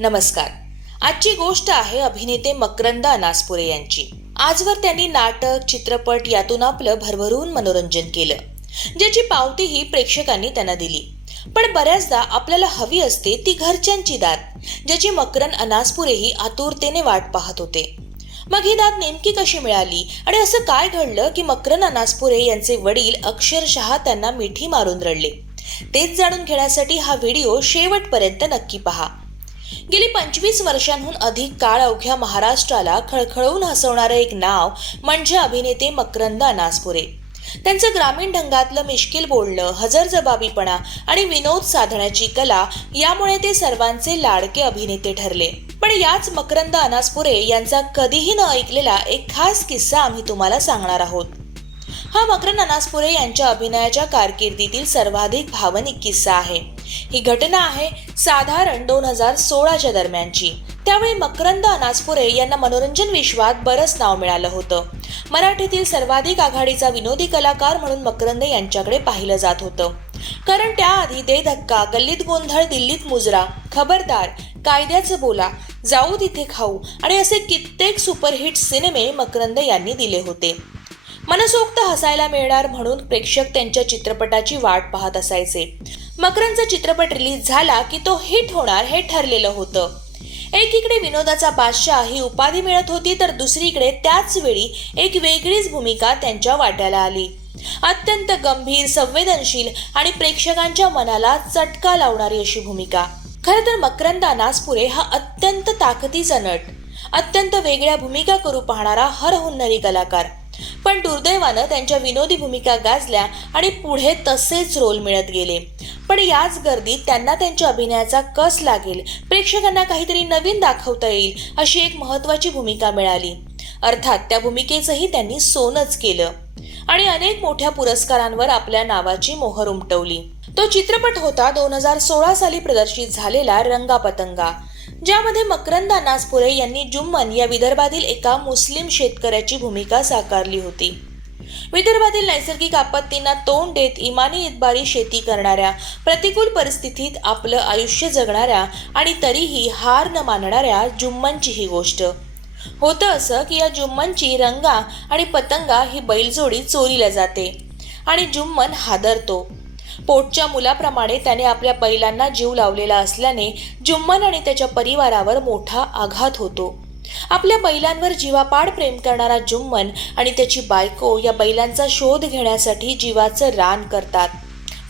नमस्कार. आजची गोष्ट आहे अभिनेते मकरंद अनासपुरे यांची. आजवर त्यांनी नाटक चित्रपट यातून आपलं भरभरून मनोरंजन केलं ज्याची पावतीही प्रेक्षकांनी त्यांना दिली. पण बऱ्याचदा आपल्याला हवी असते ती घरच्यांची दाद ज्याची मकरन अनासपुरेही आतुरतेने वाट पाहत होते. मग ही दाद नेमकी कशी मिळाली आणि असं काय घडलं की मकरन अनासपुरे यांचे वडील अक्षरशः त्यांना मिठी मारून रडले? तेच जाणून घेण्यासाठी हा व्हिडिओ शेवटपर्यंत नक्की पहा. गेली पंचवीस वर्षांहून अधिक काळ अवघ्या महाराष्ट्राला खळखळवून हसवणारं एक नाव म्हणजे अभिनेते मकरंद अनासपुरे. त्यांचं ग्रामीण ढंगातलं मिश्किल बोलणं हजरजबाबीपणा आणि विनोद साधण्याची कला यामुळे ते सर्वांचे लाडके अभिनेते ठरले. पण याच मकरंद अनासपुरे यांचा कधीही न ऐकलेला एक खास किस्सा आम्ही तुम्हाला सांगणार आहोत. हा मकरन अनासपुरे यांच्या अभिनयाच्या कारकिर्दीतील सर्वाधिक भावनिक किस्सा आहे. ही घटना आहे साधारण दोन हजार सोळाच्या दरम्यानची. त्यावेळी मकरंद अनासपुरे यांना मनोरंजन विश्वात बरंच नाव मिळालं होतं. मराठीतील सर्वाधिक आघाडीचा विनोदी कलाकार म्हणून मकरंद यांच्याकडे पाहिलं जात होतं. कारण त्याआधी दे धक्का गल्लीत गोंधळ दिल्लीत मुजरा खबरदार कायद्याचं बोला जाऊ तिथे खाऊ आणि असे कित्येक सुपरहिट सिनेमे मकरंद यांनी दिले होते. मनसोक्त हसायला मिळणार म्हणून प्रेक्षक त्यांच्या चित्रपटाची वाट पाहत असायचे. मकरांचा चित्रपट रिलीज झाला की तो हिट होणार हे ठरलेलं होतं. एकीकडे विनोदाचा बादशाह ही उपाधी मिळत होती तर दुसरीकडे त्याच वेळी एक वेगळीच भूमिका त्यांच्या वाट्याला आली. अत्यंत गंभीर संवेदनशील आणि प्रेक्षकांच्या मनाला चटका लावणारी अशी भूमिका. खरं तर मकरंद नासपुरे हा अत्यंत ताकदीचा नट. अत्यंत वेगळ्या भूमिका करू पाहणारा हरहुन्नरी कलाकार. पण दुर्दैवानं त्यांच्या विनोदी भूमिका गाजल्या आणि पुढे तसेच रोल मिळत गेले. पण याच गर्दीत त्यांना त्यांच्या अभिनयाचा कस लागेल? प्रेक्षकांना काहीतरी नवीन दाखवता येईल अशी एक महत्वाची भूमिका मिळाली. अर्थात त्या भूमिकेचंही त्यांनी सोनच केलं. आणि अनेक मोठ्या पुरस्कारांवर आपल्या नावाची मोहर उमटवली. तो चित्रपट होता दोन हजार सोळा साली प्रदर्शित झालेला रंगा पतंगा ज्यामध्ये मकरंद नासपुरे यांनी जुम्मन या विदर्भातील एका मुस्लिम शेतकऱ्याची भूमिका साकारली होती. विदर्भातील नैसर्गिक आपत्तींना तोंड देत इमानी इतबारी शेती करणाऱ्या प्रतिकूल परिस्थितीत आपलं आयुष्य जगणाऱ्या आणि तरीही हार न मानणाऱ्या जुम्मनची ही गोष्ट. होतं असं की या जुम्मनची रंगा आणि पतंगा ही बैलजोडी चोरीला जाते आणि जुम्मन हादरतो. पोटच्या मुलाप्रमाणे त्याने आपल्या बैलांना जीव लावलेला असल्याने जुम्मन आणि त्याच्या परिवारावर मोठा आघात होतो. आपल्या बैलांवर जीवापाड प्रेम करणारा जुम्मन आणि त्याची बायको या बैलांचा शोध घेण्यासाठी जीवाचं रान करतात.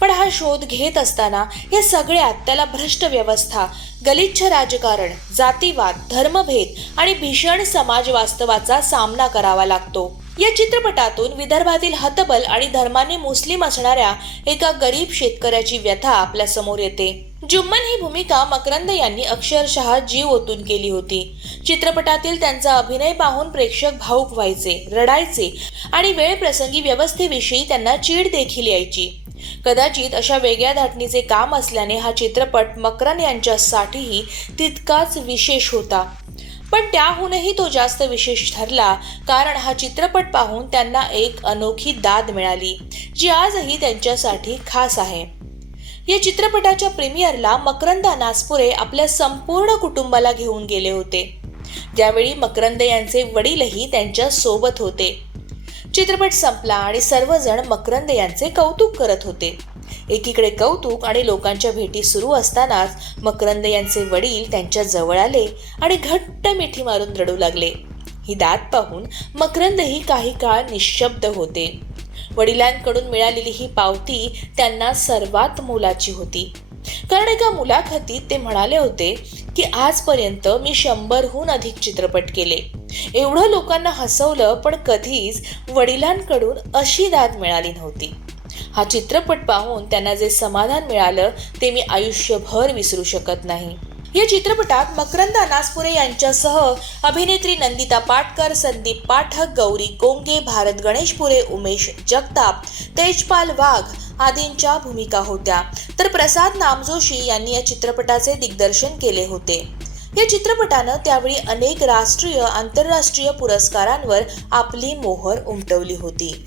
पण हा शोध घेत असताना या सगळ्यात त्याला भ्रष्ट व्यवस्था गलिच्छ राजकारण जातीवाद धर्मभेद आणि भीषण समाज वास्तवाचा सामना करावा लागतो. या चित्रपटातून विदर्भातील हतबल आणि धर्माने मुस्लिम असणाऱ्या एका गरीब शेतकऱ्याची व्यथा आपल्यासमोर येते. जुम्मन ही भूमिका मकरंद यांनी अक्षरशः जीव ओतून केली होती. चित्रपटातील त्यांचा अभिनय पाहून प्रेक्षक भाऊक व्हायचे रडायचे आणि वेळ प्रसंगी व्यवस्थेविषयी त्यांना चीड देखील यायची. कदाचित अशा वेगळ्या धाटणीचे काम असल्याने हा चित्रपट मकरन यांच्यासाठीही तितकाच विशेष होता. पण त्याहूनही तो जास्त विशेष ठरला कारण हा चित्रपट पाहून त्यांना एक अनोखी दाद मिळाली जी आजही त्यांच्यासाठी खास आहे. या चित्रपटाच्या प्रीमियरला मकरंद नासपुरे आपल्या संपूर्ण कुटुंबाला घेऊन गेले होते. ज्यावेळी मकरंद यांचे वडीलही त्यांच्यासोबत होते. चित्रपट संपला आणि सर्वजण मकरंद यांचे कौतुक करत होते. एकीकडे कौतुक आणि लोकांच्या भेटी सुरू असतानाच मकरंद यांचे वडील त्यांच्या जवळ आले आणि घट्ट मिठी मारून रडू लागले. ही दात पाहून मकरंदही काही काळ निशब्द होते. वडिलांकडून मिळालेली ही पावती त्यांना सर्वात मोलाची होती. कारण एका मुलाखतीत ते म्हणाले होते की आजपर्यंत मी शंभरहून अधिक चित्रपट केले. एवढं लोकांना हसवलं पण कधीच वडिलांकडून अशी दाद मिळाली नव्हती. हा चित्रपट पाहून त्यांना जे समाधान मिळालं ते मी आयुष्यभर विसरू शकत नाही. या चित्रपटात मकरंद अनासपुरे यांच्यासह अभिनेत्री नंदिता पाटकर संदीप पाठक गौरी कोंगे भारत गणेशपुरे उमेश जगताप तेजपाल वाघ आदींच्या भूमिका होत्या. तर प्रसाद नामजोशी यांनी या चित्रपटाचे दिग्दर्शन केले होते. या चित्रपटानं त्यावेळी अनेक राष्ट्रीय आंतरराष्ट्रीय पुरस्कारांवर आपली मोहर उमटवली होती.